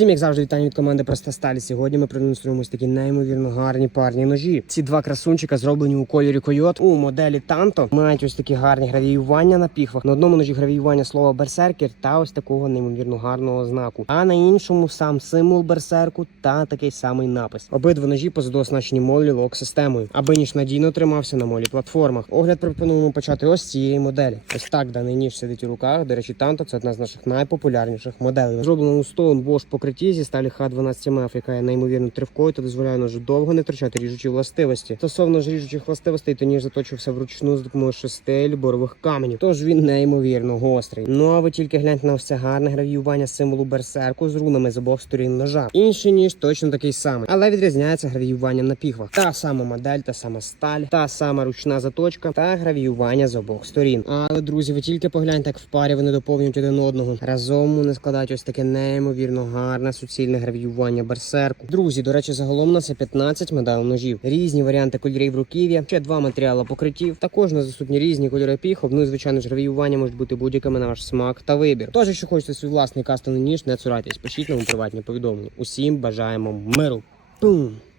Всім, як завжди, вітання від команди Проста Сталь. Сьогодні ми продемонструємо ось такі неймовірно гарні парні ножі. Ці два красунчика зроблені у кольорі койот у моделі Танто. Мають ось такі гарні гравіювання на піхвах. На одному ножі гравіювання слова берсеркер та ось такого неймовірно гарного знаку. А на іншому сам символ берсерку та такий самий напис. Обидва ножі позадооснащені молі лок системою, аби ніж надійно тримався на молі платформах. Огляд пропонуємо почати ось з цієї моделі. Ось так даний ніж сидить у руках. До речі, Танто це одна з наших найпопулярніших моделей. Зроблено у Stone Wash покритті зі сталі Х12МФ, яка є неймовірно тривкою та дозволяє ножу довго не втрачати ріжучі властивості. Стосовно ж ріжучих властивостей, то ніж заточився вручну з допомогою шести борових каменів. Тож він неймовірно гострий. Ну а ви тільки гляньте на це гарне гравіювання символу берсерку з рунами з обох сторін ножа. Інший ніж точно такий самий, але відрізняється гравіюванням на піхвах. Та сама модель, та сама сталь, та сама ручна заточка та гравіювання з обох сторін. Але друзі, ви тільки погляньте, як в парі вони доповнюють один одного. Разом вони складають ось таке неймовірно гарне суцільне гравіювання берсерку. Друзі, до речі, загалом на це 15 медал ножів, різні варіанти кольорів руків'я, ще два матеріали покриттів. Також на доступні різні кольори піхов. Ну і звичайно ж гравіювання можуть бути будь-якими на ваш смак та вибір. Тож, якщо хочете свій власний кастомний ніж, не цурайтесь, пишіть нам приватні повідомлення. Усім бажаємо миру. Пум!